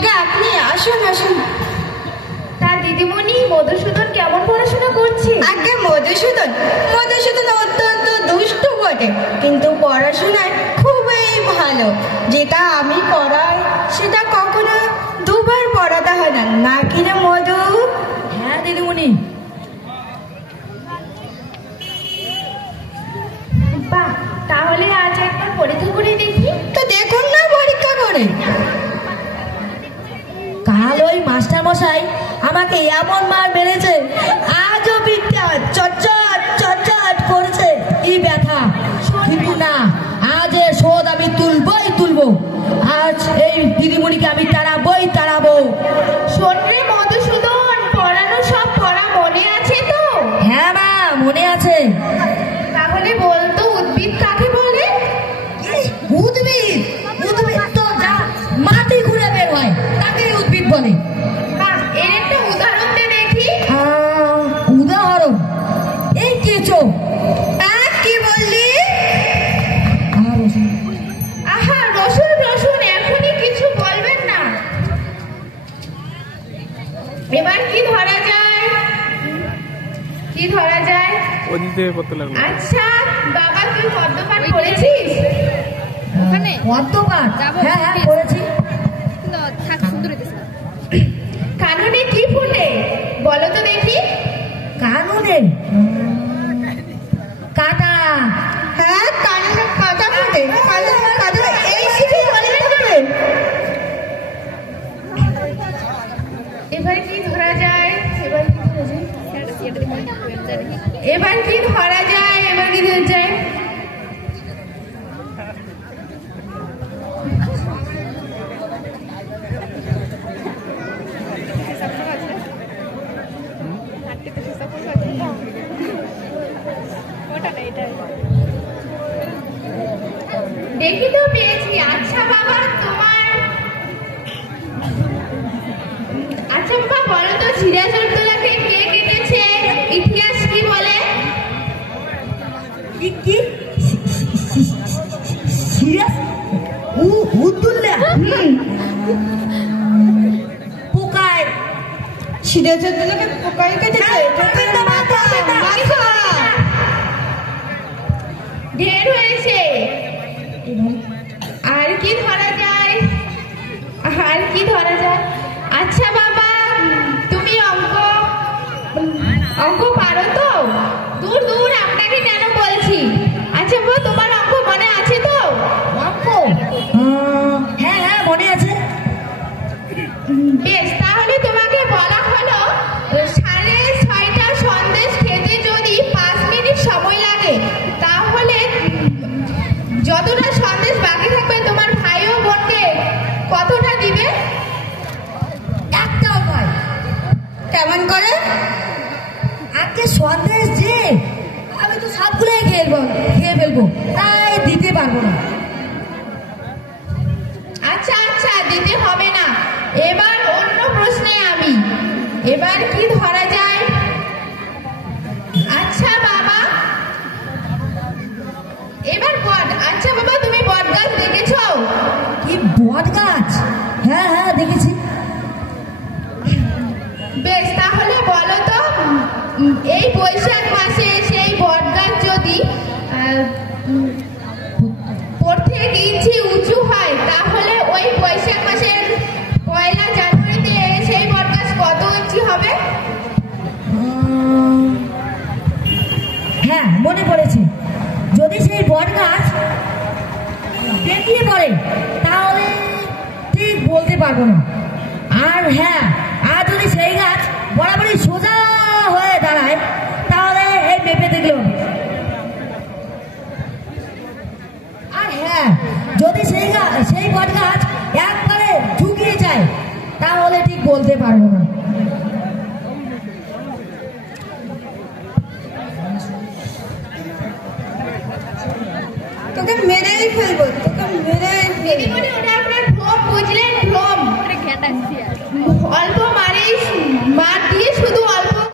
আগে আপনি আসুন আসুন। তা দিদিমণি মধুসূদন কেমন পড়াশোনা করছে? আগে মধুসূদন অত্যন্ত দুষ্ট বটে, কিন্তু পড়াশোনায় খুবই ভালো। যেটা আমি পড়াই সেটা কখনো দুবার পড়াতে হয় না, না কিনা মধু? হ্যাঁ দিদিমণি। বাহ, তাহলে আজ একবার পরীক্ষা করে দেখি। তো দেখুন না পরীক্ষা করে। কাল ওই মাস্টার মশাই আমাকে এমন মার মেরেছে, আজও পিঠটা চটচট চটচট করছে। কি ব্যথা! কিন্তু না, আজ এর শোধ আমি তুলবো। আজ এই দিদিমণিকে আমি তাড়াবো। শোন রে মধুসূদন, পড়ানো সব পড়া মনে আছে তো? হ্যাঁ মা, মনে আছে। তাহলে বলতো উদ্ভিদ কাকে বলে? উদ্ভিদ তো যা মাটি ঘুরে বের হয় তাকে উদ্ভিদ বলে। এর একটা উদাহরণ দে দেখি। উদাহরণ? এই কেঁচো। কি বললি? আহা রসুন, এখনই কিছু বলবেন না। এবার কি ধরা যায়? আচ্ছা বাবা, তুই পদ্মপাঠ করেছিস? পদ্মপাঠ? হ্যাঁ করেছি। কানুনে কি ফুটে বলো তো দেখি। কানুনে কাটা। হ্যাঁ, কানুনে কাটা ফুটে। এই শিখে বলবেন করে। এবার কি ধরা যায়? দেখি তো পেয়েছি। আচ্ছা বাবা বলো তো, সিরাজউদ্দৌলাকে কে কেটেছে? ইতিহাস কি বলে? কি সিরাজউদ্দৌলা? পোকায়। সিরাজউদ্দৌলাকে পোকায় কেটেছে? ঢের হয়েছে। আর কি ধরা যায়? আচ্ছা বাবা, তুমি অঙ্ক পারো তো? দূর আপনাকে কেন বলছি। আচ্ছা বাবা, তোমার অঙ্ক মনে আছে তো? অঙ্ক? হ্যাঁ মনে আছে। বেশ, তাহলে তোমাকে বলা হলো 6:30টা সন্দেশ খেতে যদি 5 মিনিট সময় লাগে, তাহলে যতটা সন্দেশ বাকি থাকবে তোমার ভাই ও বোনকে কতটা দিবে? একটাও নয়। কেমন করে? আজকে সন্দেশ যে আমি তো সবগুলোই খেয়ে ফেলবো, তাই দিতে পারবো না। আচ্ছা দিতে হবে না। এবার অন্য প্রশ্নে আমি। এবার কি ধরা যায়? আচ্ছা বাবা, এবার বট। আচ্ছা বাবা, তুমি বট গাছ দেখেছো? কি বট গাছ? হ্যাঁ দেখেছি। বেশ, তাহলে বলো তো, এই বৈশাখ মাসে সেই বট গাছ যদি 4 ইঞ্চি উঁচু হয়, তাহলে ওই বৈশাখ মাসের 1 জানুয়ারিতে সেই বট গাছ কত ইঞ্চি হবে? হ্যাঁ, মনে পড়েছে। যদি সেই বট গাছ বেরিয়ে পড়ে তাহলে ঠিক বলতে পারবো না। আর হ্যাঁ, আর যদি সেই গাছ বরাবরই সোজা হয়ে দাঁড়ায়, তাহলে এই মেপে দেখলো। আর হ্যাঁ, যদি সেই বট গাছ একবারে ঝুঁকিয়ে যায়, তাহলে ঠিক বলতে পারবো না। তোকে মেরেই ফেলবো। ওটা আপনার ভ্রম, বুঝলেন? ভ্রম।